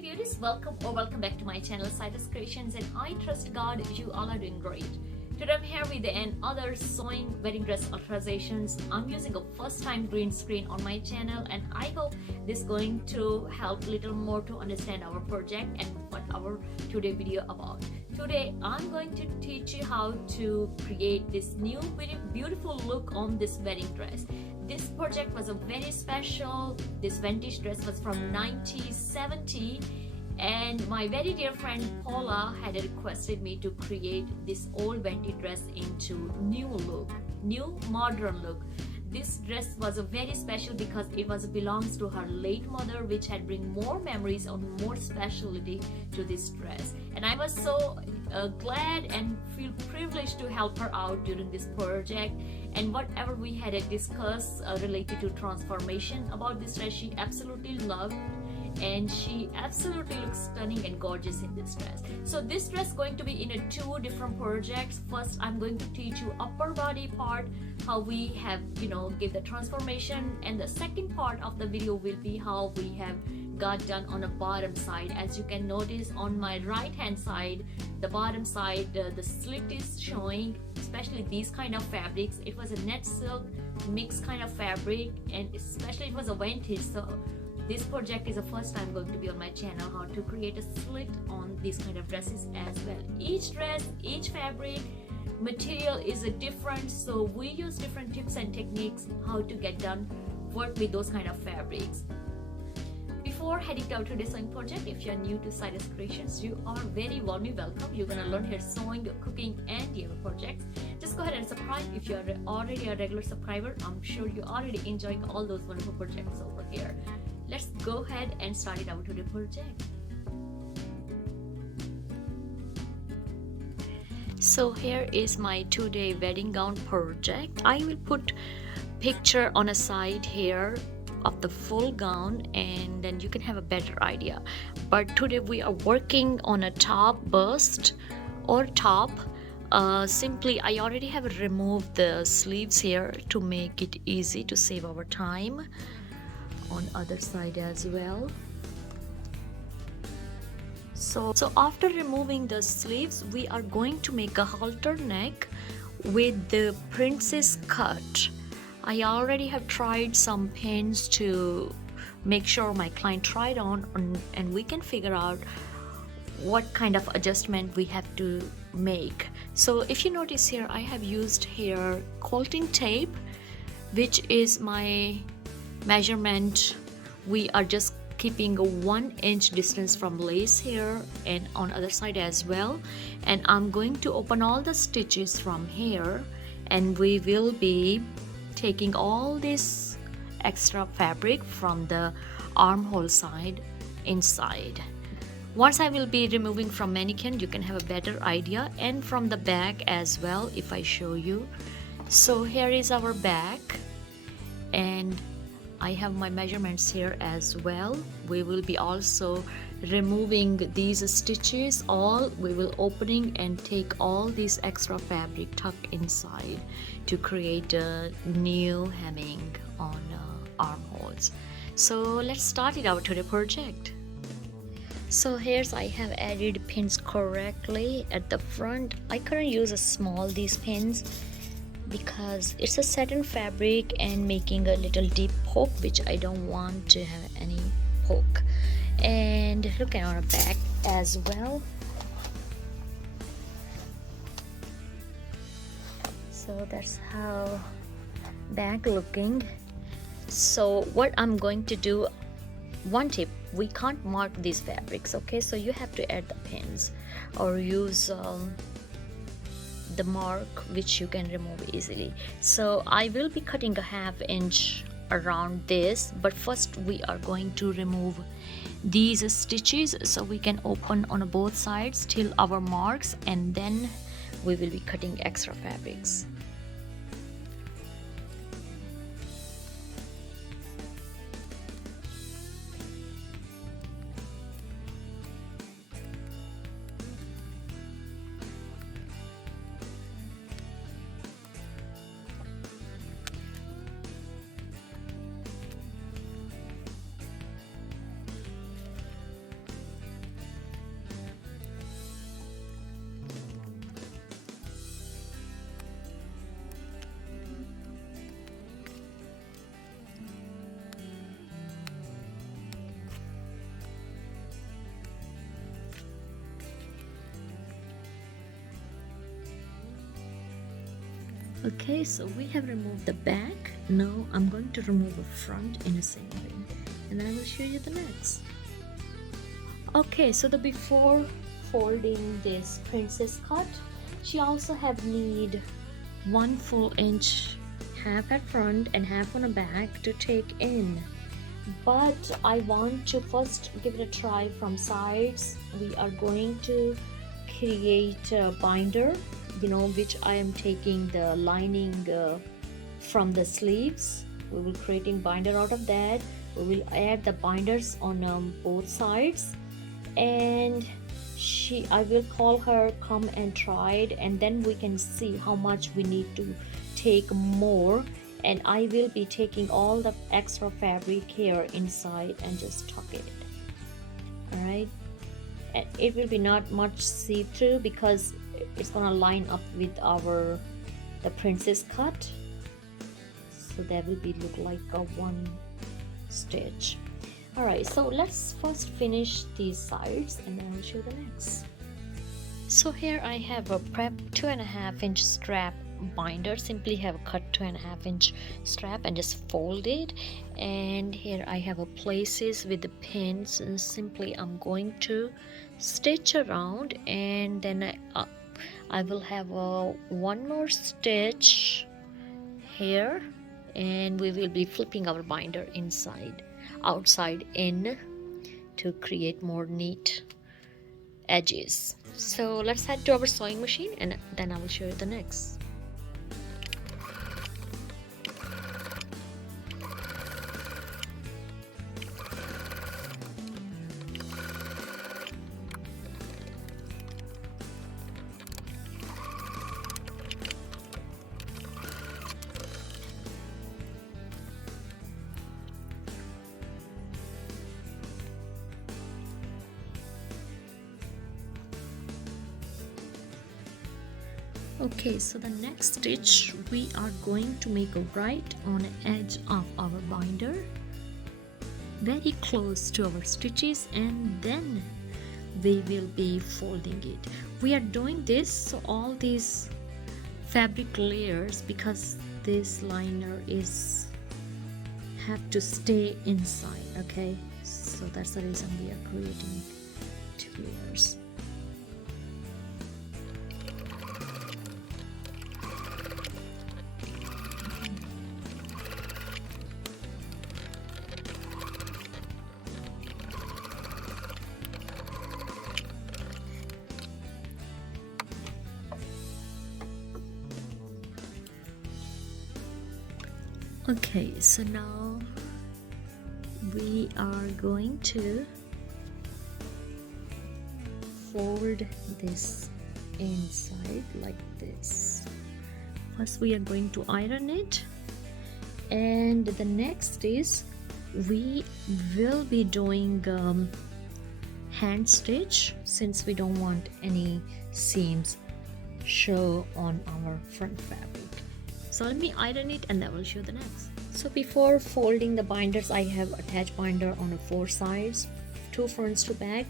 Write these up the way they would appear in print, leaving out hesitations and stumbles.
beauties, welcome back to my channel Cyrus Creations, and I trust God you all are doing great. Today I'm here with another sewing wedding dress alterations. I'm using a first time green screen on my channel, and I hope this is going to help a little more to understand our project and what our today video about. Today I'm going to teach you how to create this new very beautiful look on this wedding dress. This project was a very special. This vintage dress was from 1970, and my very dear friend Paula had requested me to create this old vintage dress into new look, new modern look. This dress was a very special because it belongs to her late mother, which had bring more memories or more speciality to this dress. And I was so glad and feel privileged to help her out during this project. And whatever we had discussed related to transformation about this dress, she absolutely loved, and she absolutely looks stunning and gorgeous in this dress. So this dress going to be in two different projects. First, I'm going to teach you upper body part, how we have give the transformation, and the second part of the video will be how we have got done on the bottom side. As you can notice on my right hand side, the bottom side, the slit is showing, especially these kind of fabrics. It was a net silk mixed kind of fabric, and especially it was a vintage, so this project is the first time going to be on my channel how to create a slit on these kind of dresses as well. Each dress, each fabric material is a different, so we use different tips and techniques how to get done work with those kind of fabrics. Before heading down to this sewing project, if you're new to Cyrus Creations, you are very warmly welcome. You're gonna learn here sewing, cooking, and DIY projects. Just go ahead and subscribe if you're already a regular subscriber. I'm sure you're already enjoying all those wonderful projects over here. Let's go ahead and start it out to the project. So here is my 2-day wedding gown project. I will put picture on a side here of the full gown, and then you can have a better idea. But today we are working on a top bust or top. Simply I already have removed the sleeves here to make it easy to save our time. On other side as well. So after removing the sleeves, we are going to make a halter neck with the princess cut. I already have tried some pins to make sure my client tried on, and we can figure out what kind of adjustment we have to make. So if you notice here, I have used here quilting tape, which is my measurement. We are just keeping a 1 inch distance from lace here and on other side as well, and I'm going to open all the stitches from here, and we will be taking all this extra fabric from the armhole side inside. Once I will be removing from mannequin, you can have a better idea, and from the back as well if I show you. So here is our back, and I have my measurements here as well. We will be also removing these stitches all. We will opening and take all this extra fabric tucked inside to create a new hemming on armholes. So let's start it out to the project. So here's I have added pins correctly at the front. I couldn't use a small these pins because it's a satin fabric and making a little deep poke, which I don't want to have any poke. And look at our back as well. So that's how back looking. So what I'm going to do, one tip, we can't mark these fabrics, okay? So you have to add the pins or use the mark, which you can remove easily. So I will be cutting a 1/2 inch around this, but first we are going to remove these stitches so we can open on both sides till our marks, and then we will be cutting extra fabrics. Okay, so we have removed the back. Now I'm going to remove the front in the same way, and I will show you the next. Okay, so the before folding this princess cut, she also have need 1 full inch, half at front and half on the back to take in. But I want to first give it a try from sides. We are going to create a binder, which I am taking the lining from the sleeves. We will creating binder out of that. We will add the binders on both sides, and I will call her, come and try it, and then we can see how much we need to take more. And I will be taking all the extra fabric here inside and just tuck it. All right, and it will be not much see-through because it's gonna line up with the princess cut, so that will be look like a one stitch. All right, so let's first finish these sides and then I'll show the next. So here I have a prep 2.5 inch strap binder. Simply have a cut 2.5 inch strap and just fold it, and here I have a places with the pins, and simply I'm going to stitch around, and then I will have one more stitch here, and we will be flipping our binder outside in to create more neat edges. So let's head to our sewing machine and then I will show you the next. Okay, so the next stitch we are going to make a right on the edge of our binder, very close to our stitches, and then we will be folding it. We are doing this so all these fabric layers, because this liner have to stay inside. Okay, so that's the reason we are creating 2 layers. Okay, so now we are going to fold this inside like this. First we are going to iron it, and the next is we will be doing hand stitch, since we don't want any seams show on our front fabric. So let me iron it and then we'll show the next. So before folding the binders, I have attached binder on the 4 sides, 2 fronts to back.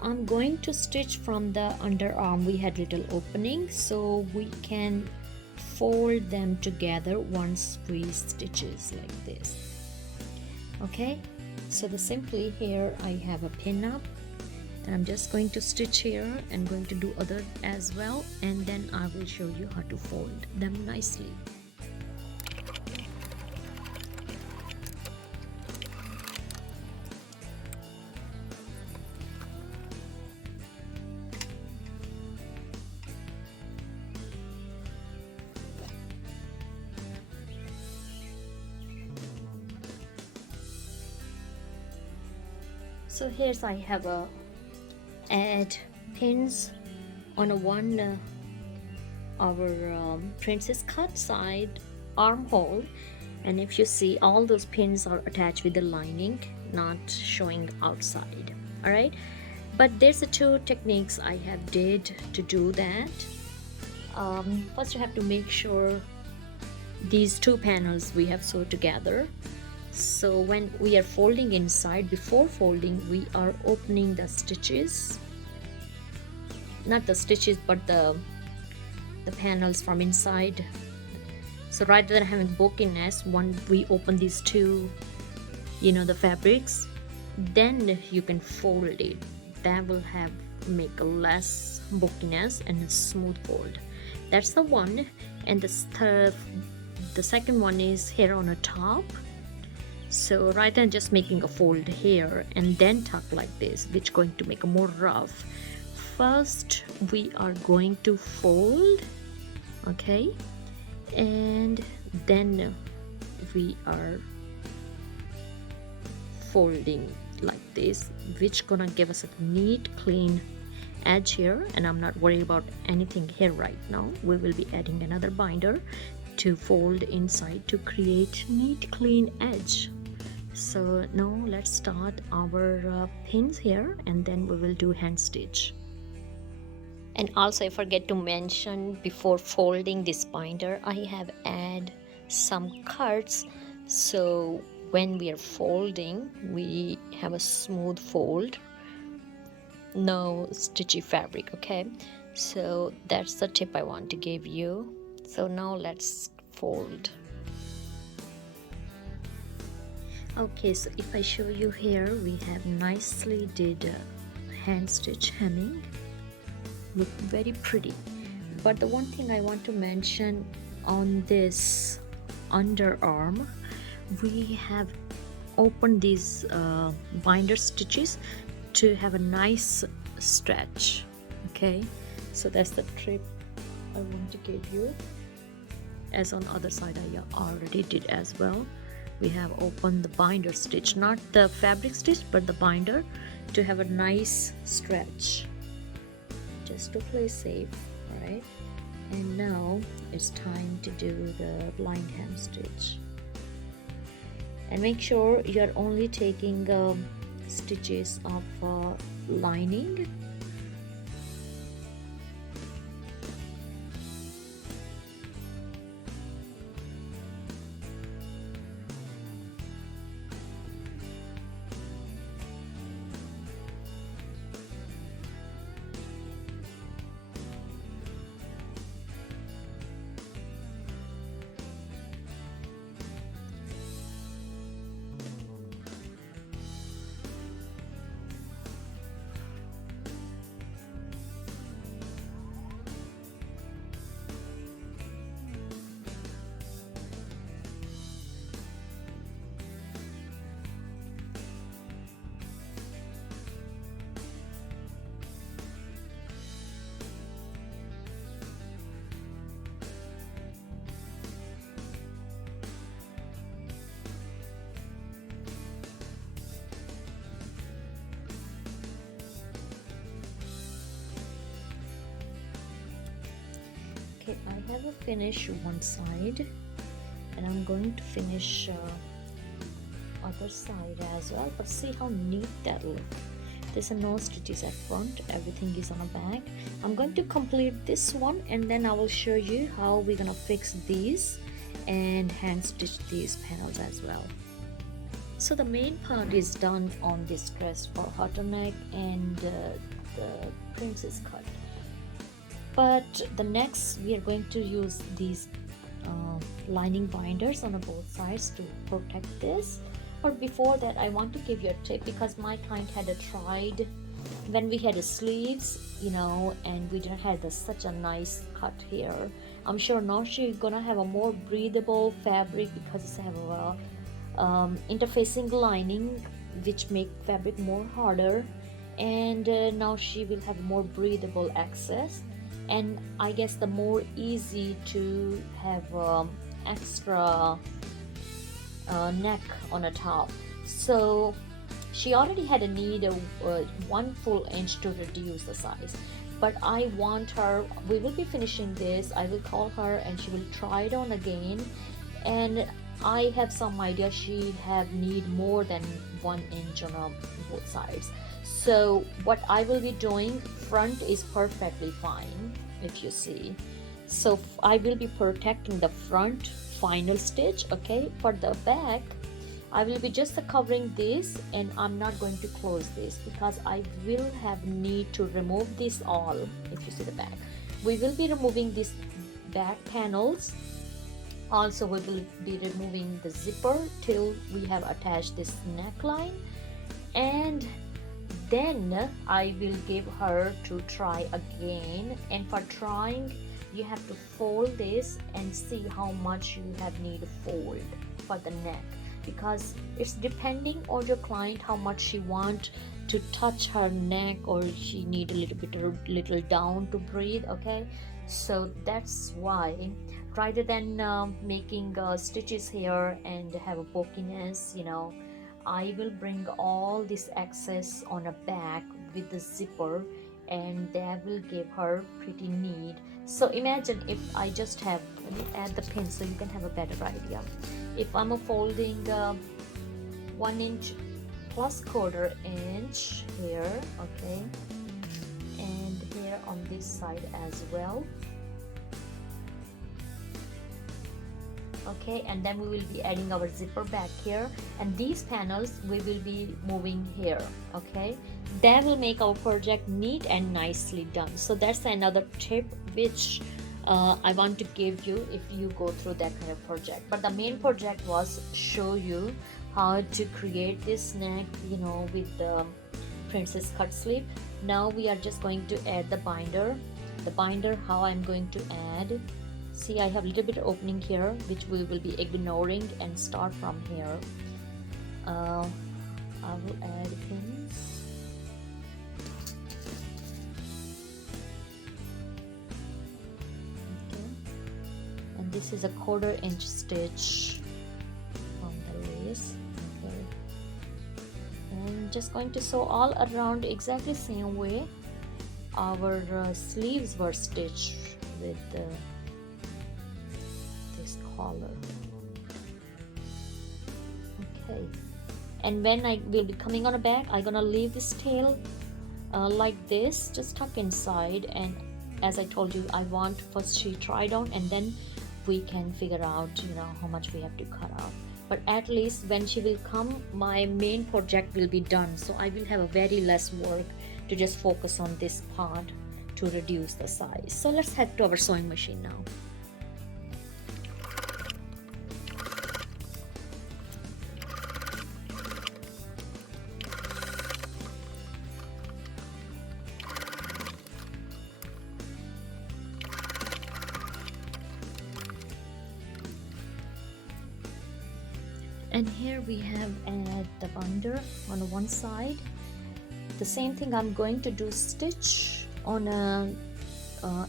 I'm going to stitch from the underarm. We had little opening, so we can fold them together once we stitches like this. Okay, so simply here I have a pin up, and I'm just going to stitch here and going to do other as well, and then I will show you how to fold them nicely. So here's I have add pins on our princess cut side armhole, and if you see, all those pins are attached with the lining, not showing outside. All right, but there's 2 techniques I have did to do that. First you have to make sure these 2 panels we have sewed together. So when we are folding inside, before folding we are opening the stitches, not the stitches but the panels from inside the So rather than having bulkiness, when we open these two, the fabrics, then you can fold it. That will make a less bulkiness and a smooth fold. That's the one. And the second one is here on the top. So rather than just making a fold here and then tuck like this, which is going to make a more rough, first we are going to fold, okay, and then we are folding like this, which gonna give us a neat clean edge here. And I'm not worried about anything here right now. We will be adding another binder to fold inside to create neat clean edge. So now let's start our pins here, and then we will do hand stitch. And also I forget to mention, before folding this binder, I have add some cuts, so when we are folding we have a smooth fold, no stitchy fabric. Okay, so that's the tip I want to give you. So now let's fold. Okay, so if I show you here, we have nicely did hand stitch hemming, look very pretty. But the one thing I want to mention, on this underarm we have opened these binder stitches to have a nice stretch. Okay, so that's the tip I want to give you. As on the other side I already did as well. We have opened the binder stitch, not the fabric stitch but the binder, to have a nice stretch, just to play safe. Right, and now it's time to do the blind hem stitch. And make sure you're only taking stitches of lining. Okay, I have a finish one side, and I'm going to finish other side as well. But see how neat that looks. There's no stitches at front, everything is on the back. I'm going to complete this one, and then I will show you how we're gonna fix these and hand stitch these panels as well. So the main part is done on this dress for Halter Nack and the princess cut. But the next we are going to use these lining binders on both sides to protect this. But before that, I want to give you a tip, because my client had tried when we had the sleeves, and we didn't have such a nice cut here. I'm sure now she's gonna have a more breathable fabric, because it's have a interfacing lining which make fabric more harder, and now she will have more breathable access. And I guess the more easy to have extra neck on the top. So she already had a need of 1 full inch to reduce the size, but I want her, we will be finishing this, I will call her and she will try it on again, and I have some idea she have need more than 1 inch on both sides. So what I will be doing, front is perfectly fine, if you see. So I will be protecting the front final stitch. Okay, for the back I will be just covering this, and I'm not going to close this because I will have need to remove this all. If you see the back, we will be removing these back panels Also, we will be removing the zipper till we have attached this neckline, and then I will give her to try again. And for trying, you have to fold this and see how much you have need to fold for the neck, because it's depending on your client how much she want to touch her neck, or she need a little down to breathe. Okay, so that's why, rather than making stitches here and have a pokiness, I will bring all this excess on a back with the zipper, and that will give her pretty neat. So imagine if I just have, let me add the pin so you can have a better idea. If I'm folding 1 inch plus quarter inch here, okay, and here on this side as well, okay, and then we will be adding our zipper back here, and these panels we will be moving here. Okay, that will make our project neat and nicely done. So that's another tip which I want to give you if you go through that kind of project. But the main project was show you how to create this neck, with the princess cut sleeve. Now we are just going to add the binder. How I'm going to add, see, I have a little bit of opening here which we will be ignoring and start from here. I will add pins. Okay, and this is a 1/4 inch stitch from the lace. Okay, and just going to sew all around exactly same way our sleeves were stitched with this collar. Okay, and when I will be coming on the back, I'm gonna leave this tail like this, just tuck inside. And as I told you, I want first she tried on, and then we can figure out how much we have to cut out. But at least when she will come, my main project will be done, so I will have a very less work to just focus on this part to reduce the size. So let's head to our sewing machine now. And here we have the binder on one side. The same thing I'm going to do, stitch on a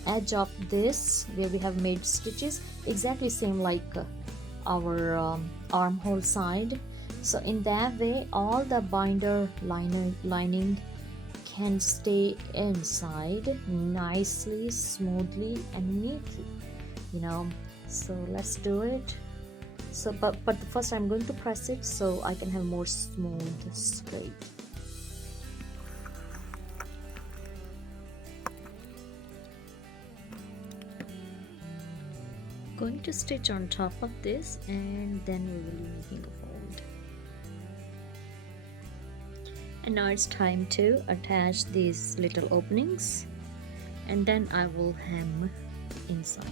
edge of this where we have made stitches, exactly same like our armhole side. So in that way all the binder lining can stay inside nicely, smoothly and neatly, so let's do it. So but first I'm going to press it so I can have more smooth straight. Going to stitch on top of this, and then we will be making a fold. And now it's time to attach these little openings, and then I will hem inside.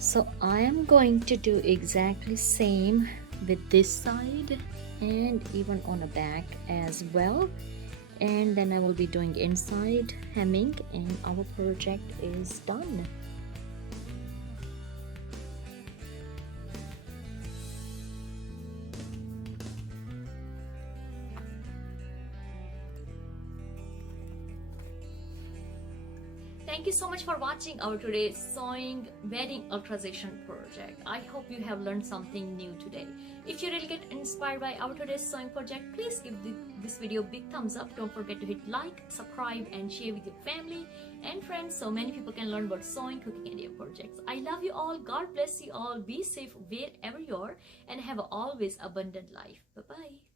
So I am going to do exactly same with this side and even on the back as well, and then I will be doing inside hemming, and our project is done. Thank you so much for watching our today's sewing wedding alteration project. I hope you have learned something new today. If you really get inspired by our today's sewing project, please give this video a big thumbs up. Don't forget to hit like, subscribe and share with your family and friends so many people can learn about sewing, cooking and your projects. I love you all. God bless you all. Be safe wherever you are and have an always abundant life. Bye-bye.